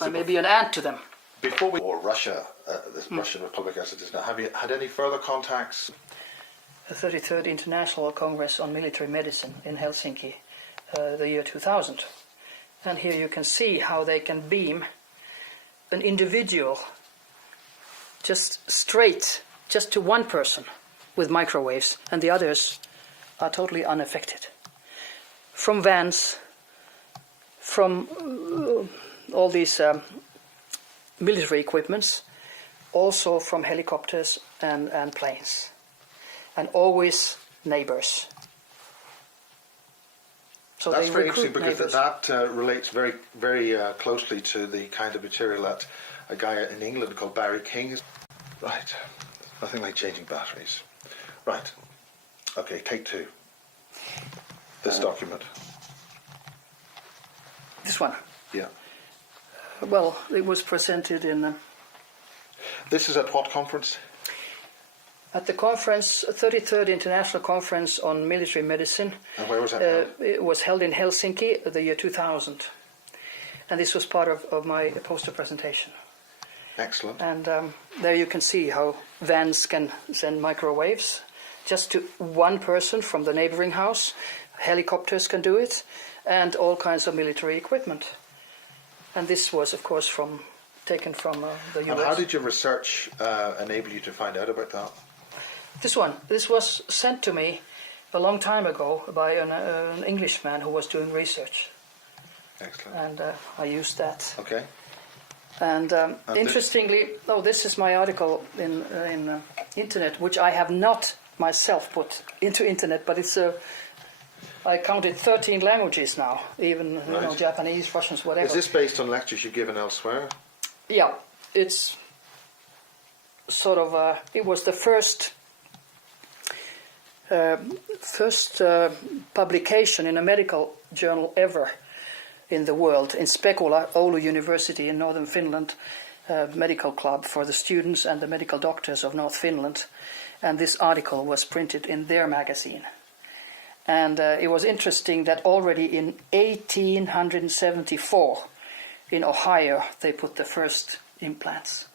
I may be an ant to them. Before we... Or Russia, the Russian Republic as it is now, have you had any further contacts? The 33rd International Congress on Military Medicine in Helsinki, the year 2000. And here you can see how they can beam an individual just straight, just to one person with microwaves, and the others are totally unaffected. From vans, from all these military equipments, also from helicopters and planes, and always neighbors. So that's very interesting because neighbors. that relates very, very closely to the kind of material that a guy in England called Barry King is. Right, nothing like changing batteries. Right, okay, take two. This document. This one? Yeah. Well, it was presented in... This is at what conference? At the conference, 33rd International Conference on Military Medicine. And where was that held? It was held in Helsinki the year 2000. And this was part of my poster presentation. Excellent. And there you can see how vans can send microwaves just to one person from the neighboring house. Helicopters can do it, and all kinds of military equipment. And this was, of course, taken from the US. And how did your research enable you to find out about that? This was sent to me a long time ago by an Englishman who was doing research. Excellent. And I used that. Okay. And interestingly, this is my article in internet, which I have not myself put into internet, but it's I counted 13 languages now, even right. Japanese, Russians, whatever. Is this based on lectures you've given elsewhere? Yeah, it's sort of it was the first publication in a medical journal ever in the world, in Spekula, Oulu University in northern Finland, medical club for the students and the medical doctors of North Finland. And this article was printed in their magazine. And it was interesting that already in 1874 in Ohio they put the first implants.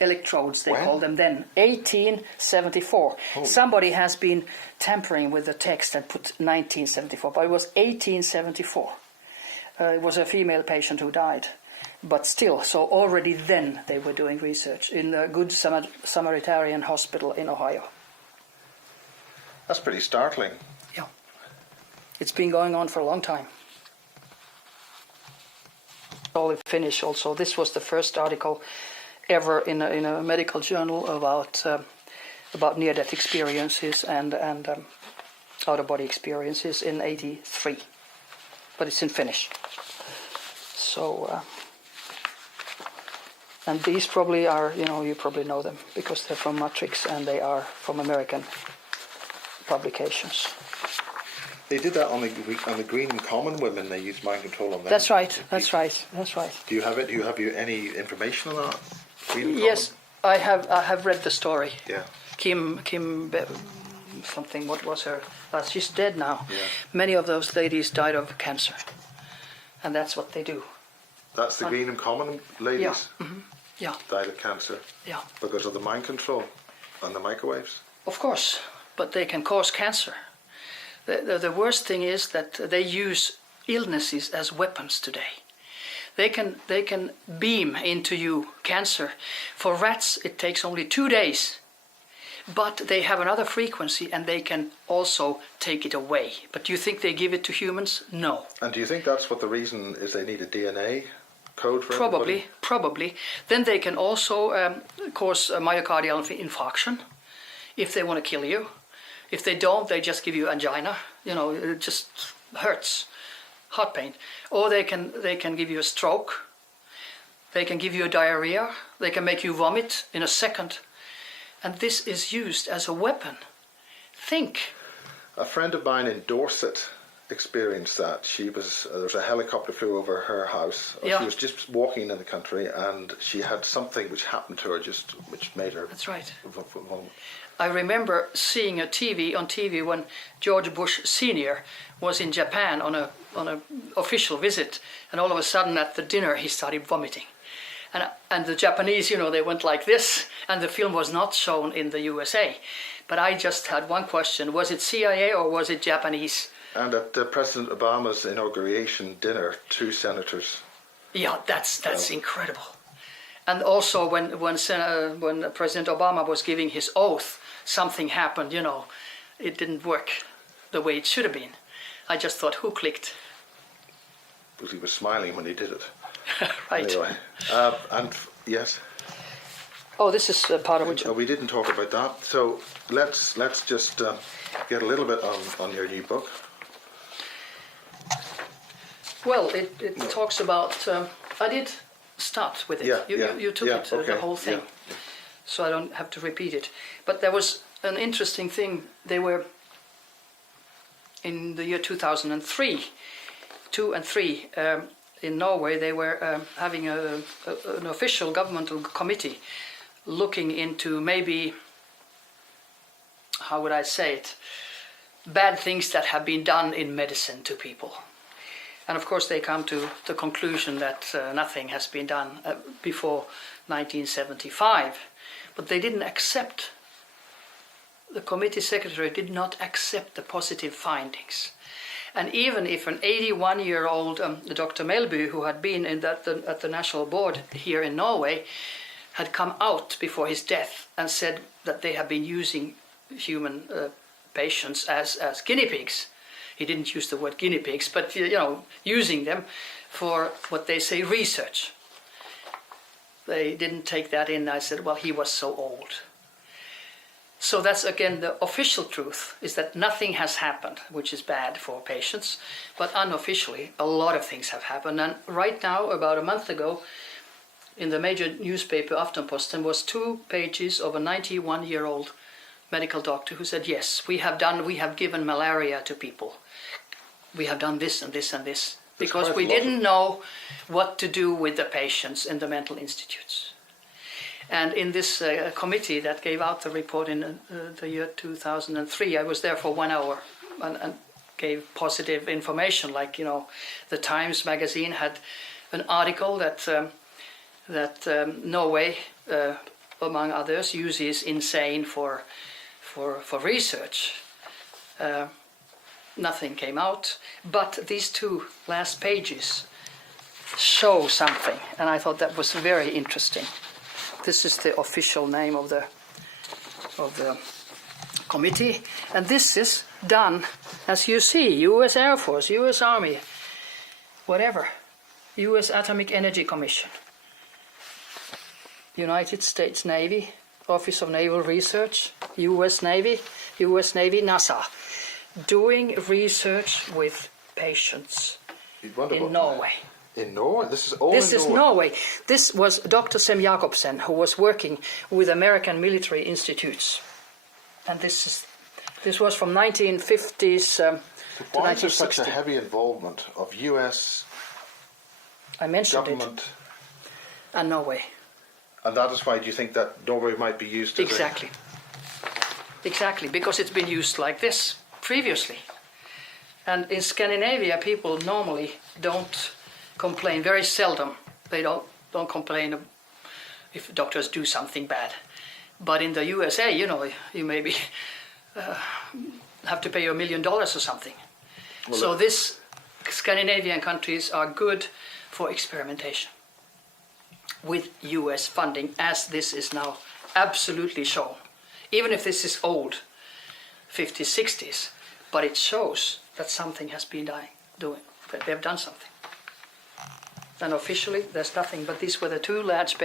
Electrodes, they called them then. 1874. Oh. Somebody has been tampering with the text and put 1974, but it was 1874. It was a female patient who died. But still, so already then they were doing research in the Good Samaritan Hospital in Ohio. That's pretty startling. Yeah. It's been going on for a long time. All in Finnish also. This was the first article ever in a medical journal about near-death experiences and out-of-body experiences in '83. But it's in Finnish. So, and these probably are, you probably know them because they're from Matrix and they are from American publications. They did that on the Green and Common women. They used mind control on them. That's right. That's right. That's right. Do you have it? Do you have any information on that? Green and Yes, I have read the story. Yeah. Kim something. What was her? She's dead now. Yeah. Many of those ladies died of cancer, and that's what they do. That's the Green and Common ladies. Yeah. Mm-hmm. Yeah. Died of cancer. Yeah. Because of the mind control and the microwaves. Of course, but they can cause cancer. The worst thing is that they use illnesses as weapons today. They can beam into you cancer. For rats, it takes only 2 days. But they have another frequency and they can also take it away. But do you think they give it to humans? No. And do you think that's what the reason is? They need a DNA code for everybody? Probably. Then they can also cause a myocardial infarction if they want to kill you. If they don't, they just give you angina. It just hurts, heart pain. Or they can give you a stroke. They can give you a diarrhea. They can make you vomit in a second. And this is used as a weapon. Think. A friend of mine in Dorset experienced that. She was there was a helicopter flew over her house. Yeah. She was just walking in the country, and she had something which happened to her, which made her. That's right. Well, I remember seeing on TV when George Bush Sr. was in Japan on a official visit, and all of a sudden at the dinner he started vomiting. And the Japanese, they went like this, and the film was not shown in the USA. But I just had one question: was it CIA or was it Japanese? And at President Obama's inauguration dinner, 2 senators. Yeah, that's incredible. And also when President Obama was giving his oath, something happened. It didn't work the way it should have been. I just thought, who clicked? Because he was smiling when he did it. Right. Anyway, yes. Oh, this is part of which. We didn't talk about that. So let's just get a little bit on your new book. Well, it talks about. I did start with it. You took it, okay, the whole thing, so I don't have to repeat it. But there was an interesting thing. They were in the year 2003, 2 and 3. In Norway, they were having an official governmental committee looking into maybe, how would I say it, bad things that have been done in medicine to people. And of course they come to the conclusion that nothing has been done before 1975. But they didn't accept, the committee secretary did not accept the positive findings. And even if an 81-year-old Dr. Melby, who had been at the national board here in Norway, had come out before his death and said that they have been using human patients as guinea pigs. He didn't use the word guinea pigs, but using them for what they say research. They didn't take that in. I said, well, he was so old. So that's again the official truth, is that nothing has happened, which is bad for patients, but unofficially a lot of things have happened. And right now, about a month ago, in the major newspaper Aftenposten was 2 pages of a 91-year-old medical doctor who said, yes, we have given malaria to people. We have done this and this and this, because we didn't know what to do with the patients in the mental institutes. And in this committee that gave out the report in the year 2003, I was there for 1 hour and gave positive information. Like, the Times magazine had an article that Norway, among others, uses insane for research. Nothing came out, but these 2 last pages show something, and I thought that was very interesting. This is the official name of the committee, and this is done, as you see, U.S. Air Force, U.S. Army, whatever, U.S. Atomic Energy Commission, United States Navy, Office of Naval Research, U.S. Navy, NASA, doing research with patients in Norway. In Norway? This is Norway. This was Dr. Sem Jacobsen, who was working with American military institutes. And this was from 1950s to 1960. Why is there such a heavy involvement of U.S. I mentioned government? It. And Norway. And that is why do you think that Norway might be used as Exactly, because it's been used like this previously. And in Scandinavia, people normally don't complain, very seldom. They don't complain if doctors do something bad. But in the USA, you maybe have to pay $1 million or something. Well, so this Scandinavian countries are good for experimentation with US funding, as this is now absolutely shown. Even if this is old, 50s, 60s, but it shows that something has been doing, that they've done something. And officially, there's nothing, but these were the 2 large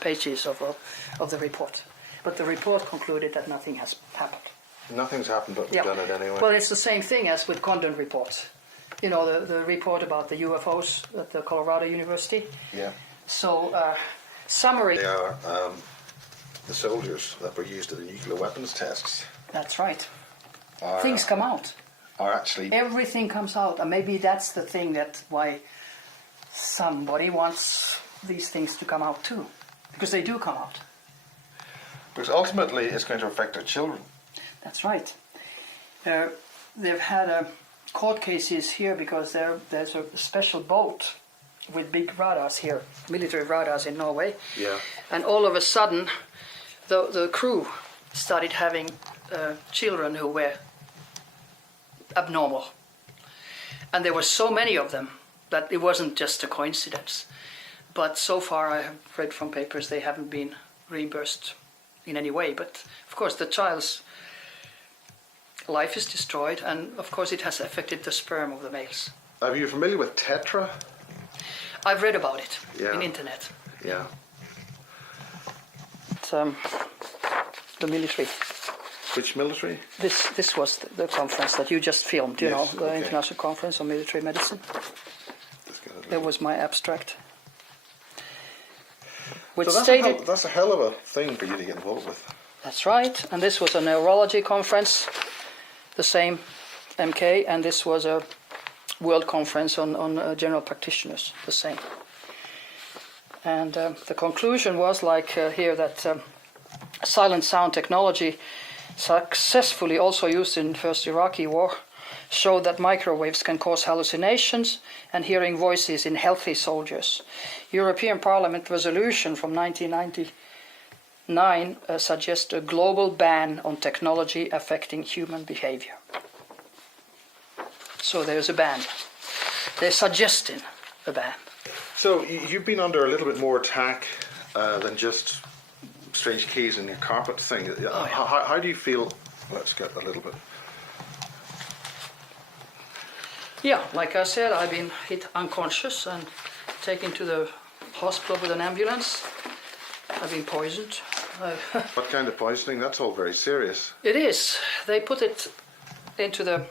pages of the report. But the report concluded that nothing has happened. Nothing's happened, but we've done it anyway. Well, it's the same thing as with Condon reports. The report about the UFOs at the Colorado University. Yeah. So, summary. They are the soldiers that were used at the nuclear weapons tests. That's right. Things come out. are actually... Everything comes out, and maybe that's the thing that why somebody wants these things to come out too, because they do come out. Because ultimately it's going to affect our children. That's right. They've had court cases here because there's a special boat with big radars here, military radars in Norway. Yeah. And all of a sudden, the crew started having children who were abnormal. And there were so many of them that it wasn't just a coincidence. But so far I have read from papers they haven't been reimbursed in any way. But of course the child's life is destroyed, and of course it has affected the sperm of the males. Are you familiar with Tetra? I've read about it Yeah. in internet. Yeah. It's, the military. Which military? This was the conference that you just filmed, you Yes, know, the okay. International Conference on Military Medicine. Let's get a That was my abstract. Which So stated, that's a hell of a thing for you to get involved with. that's right, and this was a neurology conference, the same MK, and this was a world conference on general practitioners, the same. And the conclusion was like here that silent sound technology, successfully also used in the first Iraqi war, showed that microwaves can cause hallucinations and hearing voices in healthy soldiers. European Parliament resolution from 1999 suggests a global ban on technology affecting human behavior. So there's a ban. They're suggesting a ban. So you've been under a little bit more attack than just strange keys in your carpet thing. yeah. How do you feel? Let's get a little bit. Yeah, like I said, I've been hit unconscious and taken to the hospital with an ambulance. I've been poisoned. What kind of poisoning? That's all very serious. It is. They put it into the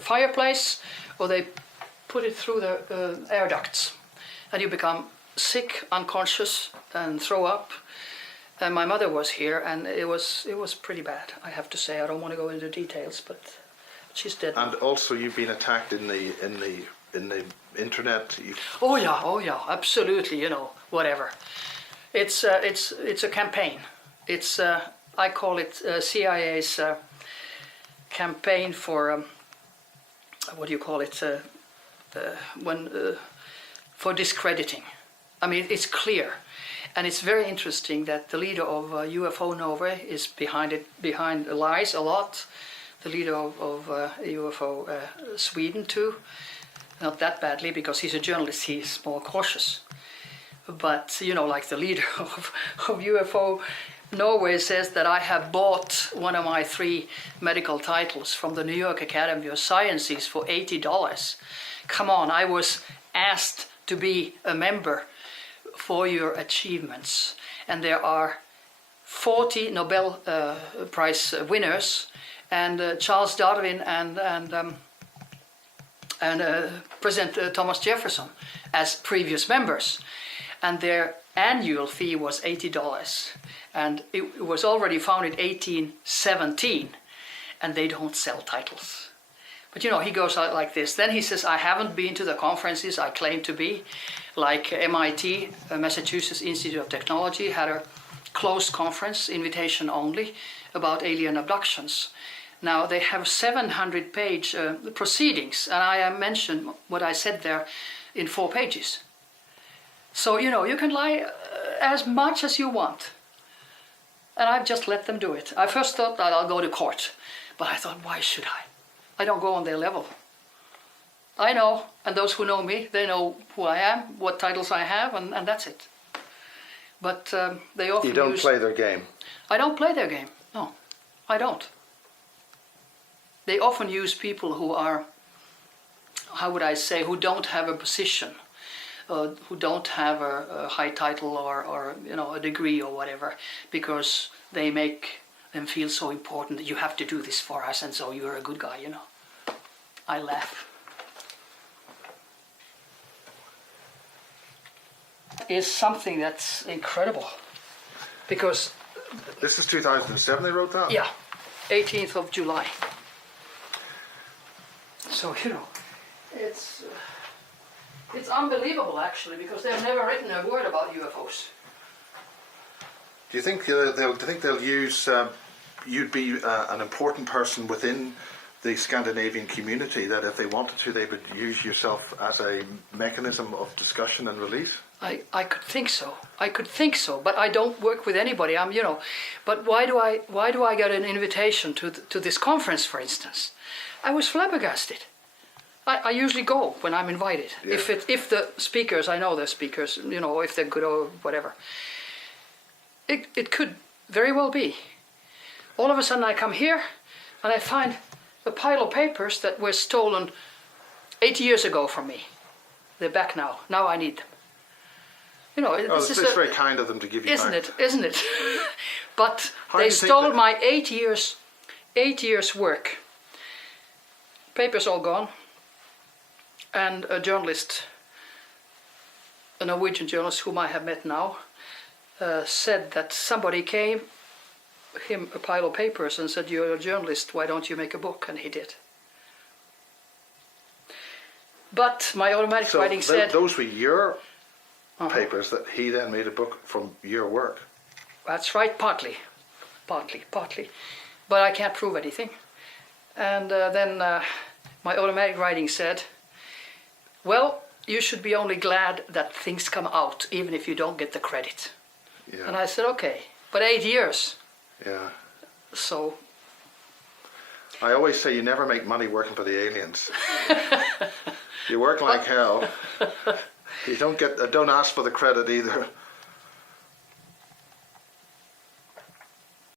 fireplace, or they put it through the air ducts, and you become sick, unconscious, and throw up. And my mother was here, and it was pretty bad. I have to say. I don't want to go into details, but she's dead. And also, you've been attacked in the internet. Oh yeah, absolutely. You know, whatever. It's a campaign. It's I call it CIA's campaign for what do you call it? For discrediting. I mean, it's clear, and it's very interesting that the leader of UFO Norway is behind lies a lot. The leader of UFO Sweden too, not that badly because he's a journalist. He's more cautious. But you know, like the leader of UFO Norway says that I have bought one of my 3 medical titles from the New York Academy of Sciences for $80. Come on, I was asked to be a member for your achievements, and there are 40 Nobel Prize winners, and Charles Darwin and President Thomas Jefferson as previous members, and their annual fee was $80, and it was already founded 1817, and they don't sell titles. But you know, he goes out like this. Then he says, I haven't been to the conferences I claim to be, like MIT, Massachusetts Institute of Technology, had a closed conference, invitation only, about alien abductions. Now they have 700-page proceedings, and I mentioned what I said there in 4 pages. So, you know, you can lie as much as you want. And I've just let them do it. I first thought that I'll go to court, but I thought, why should I? I don't go on their level. I know, and those who know me, they know who I am, what titles I have, and that's it. But they often You don't play their game. I don't play their game. No, I don't. They often use people who are, how would I say, who don't have a position, who don't have a high title or you know, a degree or whatever, because they make them feel so important that you have to do this for us, and so you're a good guy, you know. I laugh. Is something that's incredible, because This is 2007 they wrote that? yeah, 18th of July. So, you know, it's unbelievable actually, because they've never written a word about UFOs. Do you think they'll use you'd be an important person within the Scandinavian community, that if they wanted to, they would use yourself as a mechanism of discussion and release? I could think so. I could think so, but I don't work with anybody. But why do I get an invitation to this conference, for instance? I was flabbergasted. I usually go when I'm invited. Yeah. If the speakers, I know the speakers, if they're good or whatever. It could very well be. All of a sudden I come here and I find a pile of papers that were stolen 80 years ago from me. They're back now. Now I need them. This is very kind of them to give you back. Isn't it? But they stole my 8 years work. Papers all gone. And a journalist, a Norwegian journalist whom I have met now, said that somebody gave him a pile of papers and said, "You're a journalist, why don't you make a book?" And he did. But my automatic writing said... those were your papers that he then made a book from your work? That's right, partly. But I can't prove anything. And then my automatic writing said, "Well, you should be only glad that things come out, even if you don't get the credit." Yeah. And I said, okay, but 8 years. Yeah. So... I always say you never make money working for the aliens. You work like hell. You don't ask for the credit either.